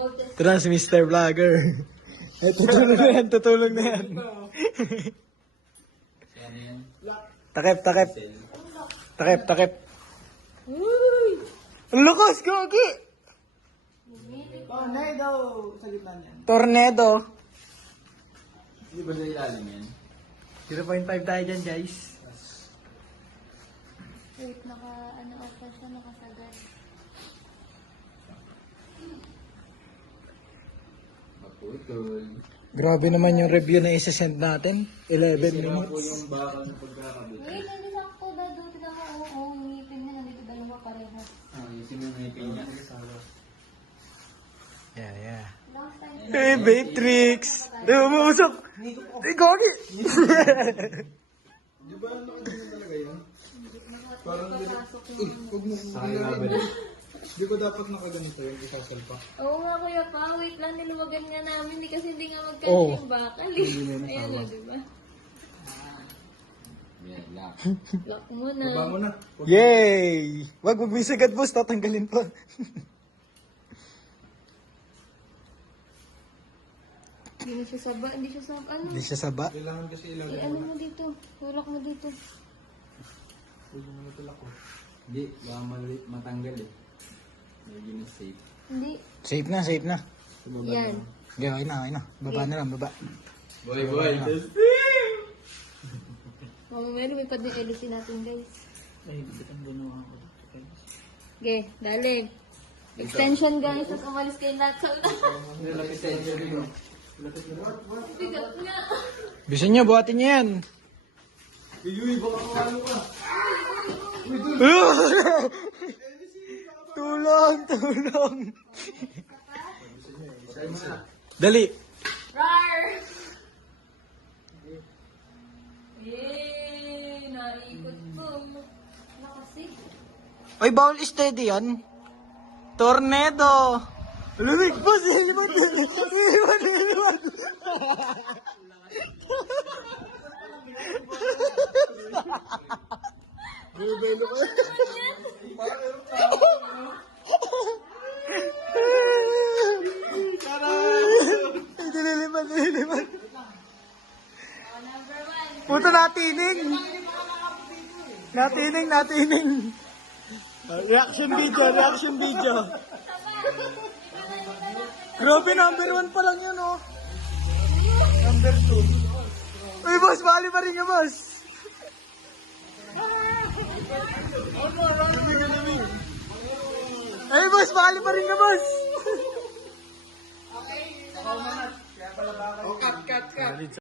Ito na si Mr. Vlogger. Ay, tutulong na yan, tutulong na yan. Takip, takip. Takip, takip. Ang lakas, gagi! Tornado! Sa gitna niyan. Tornado. Hindi ba sa ilalim yan? 0.5 tayo dyan, guys. Wait, ano pa siya, nakasagad. Maputol. Grabe naman yung review na isa-send natin. 11 Sira po minutes. yung bakal ng pagkakabit. Wait, hindi sakto na doon. Tignan mo, oo, ngipin niya, nandito dalawa parehas. Ah, yung sinunipin niya. Yeah, yeah. Last time, Hey, Matrix! Umusok! Hey, gagi! Di ba nakagano talaga yun? Parang nakapasok huwag mo Di ba dapat nakaganito yung isasalpa? Oo nga, kuya pa. Wait lang, niluwagan nga namin. Hindi nga magkano Oo. yung bakal. Ayan o, diba? Yan, lock. Lock mo na. Baba mo na. Yay! Wag may sagad, boss. Tatanggalin pa. Hindi siya saba. Hindi siya saba. Ano? Hindi siya saba. Kailangan kasi ilalim Ano mo dito? Tulak mo dito. Huwag mo natulak ko. Hindi, baka matanggal eh. Medyo na safe. Hindi. Safe na, safe na. Yan. Okay, okay na, okay na. Baba na lang, baba. Boy, boy. Mamaya lumipad yung LC natin, guys. Ay, hindi kitang ganawa ako. Okay, dali. Extension, guys. Tapos umalis kayo lahat sa una. Nilapit sa inyo. Bigat nga. Bisa niyo, buhatin niyo yan. Iyuy, baka makalo ka. Tulong, tulong. Dali. Rar! Yay! Naikot ko. Nakasi. Oy, bawal steady yan. Tornado. Lumig po siya. Iwan. Belo ka. Dililiman. Number 1. Puto natining. Natining. Reaction video. Grabe, number 1 pa lang yun, oh. Number 2. Uy, boss, bali pa rin ka, boss. Ay, boss, bali pa rin ka, boss. Oh, cut.